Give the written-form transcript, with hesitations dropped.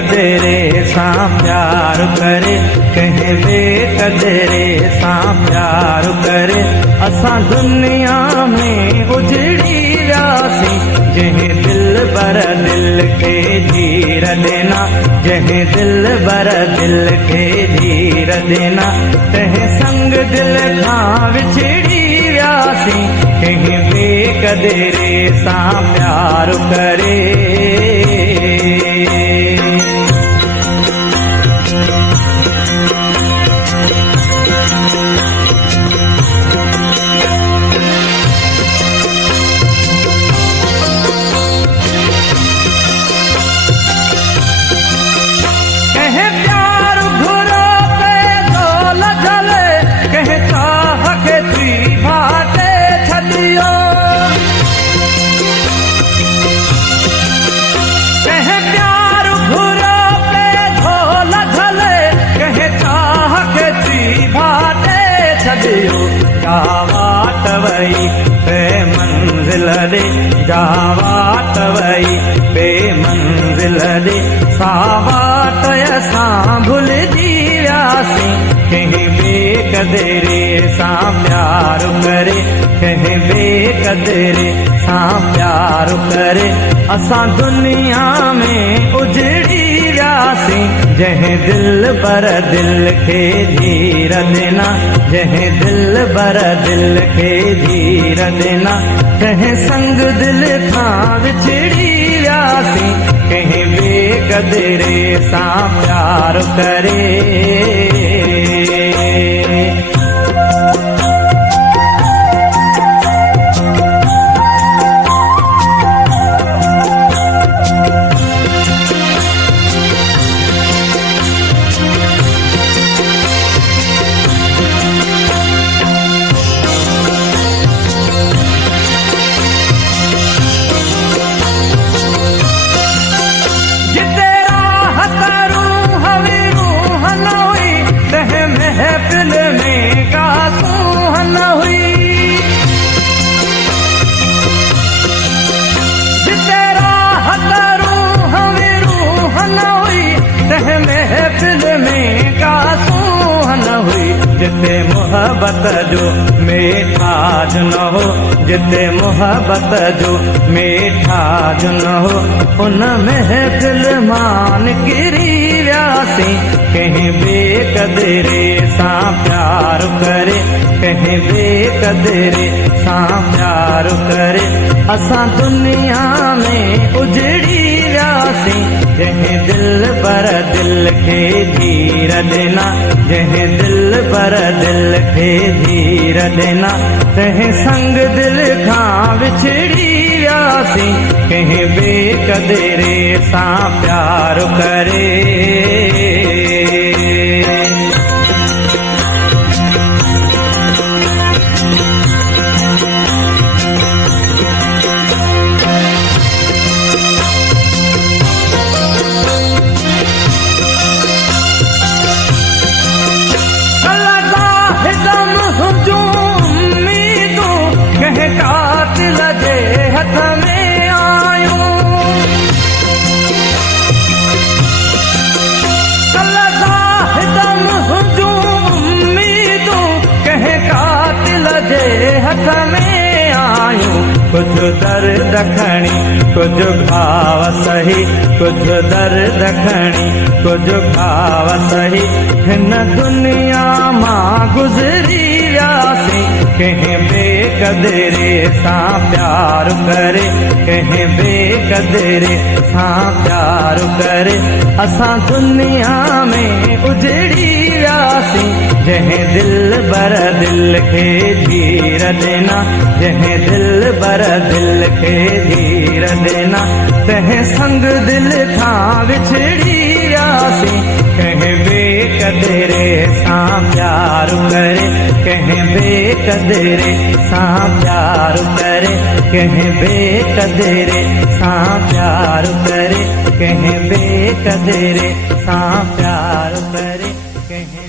बेकदरे सां प्यार करे, कंहिं बेकदरे सां प्यार करे। असां दुनिया में उजड़ी वियासीं, जंहिं दिल बर दिल खे धीर ॾिना, जंहिं दिल बर दिल खे धीर ॾिना। तंहिं संग दिल खां विछड़ी वियासीं, कंहिं बेकदरे सां प्यार करे। जावात वई बेमंजिल रे, जावात वई बेमंजिल रे। सावात असां भुलिजी वियासीं, कंहिं बेकदरे सां प्यार करे, कंहिं बेकदरे सां प्यार करे। असां दुनिया में उजड़ी वियासीं, जंहिं दिल बर दिल खे धीर ॾिना, जंहिं दिल बर दिल खे धीर ॾिना। तंहिं संग दिल खां विछड़ी वियासीं, कंहिं बेकदरे सां प्यार करे। महफिल में का सुहन हुई, जिते राहत रूह में रूहन हुई, तह महफिल में का सुहन हुई। जिते मोहब्बत जो मीठा जो न हो, जिते मोहब्बत जो मीठा जो न हो, उन महफिल मान गिरी वियासीं, कंहिं बेकदरे सां प्यार करे, कंहिं बेकदरे सां प्यार करे। असां दुनिया में उजड़ी वियासीं, जंहिं दिल बर दिल खे धीर ॾिना, जंहिं दिल बर दिल खे धीर ॾिना। तंहिं संग दिल खां विछड़ी वियासीं, कंहिं बेकदरे सां प्यार करे। कातिल जे हथ में आयूं, कल ज़ाहिदम हुजूं उम्मीदूं, कंहिं कातिल जे हथ में आयूं। कुझु दर्द खणी कुझु घाव सही, कुझु दर्द खणी कुझु घाव सही। हिन दुनिया मां गुज़री वियासीं, कंहिं बेकदरे सां प्यार करे, कंहिं बेकदरे सां प्यार करे। असां दुनिया में उजड़ी वियासीं, जंहिं दिल बर दिल खे धीर ॾिना, जंहिं दिल बर दिल खे धीर ॾिना। तंहिं संग दिल खां विछड़ी वियासीं, कंहिं बेकदरे सां प्यार करे, कंहिं बेकदरे सां प्यार करे, कंहिं बेकदरे सां प्यार करे, कंहिं बेकदरे सां प्यार करे, कंहिं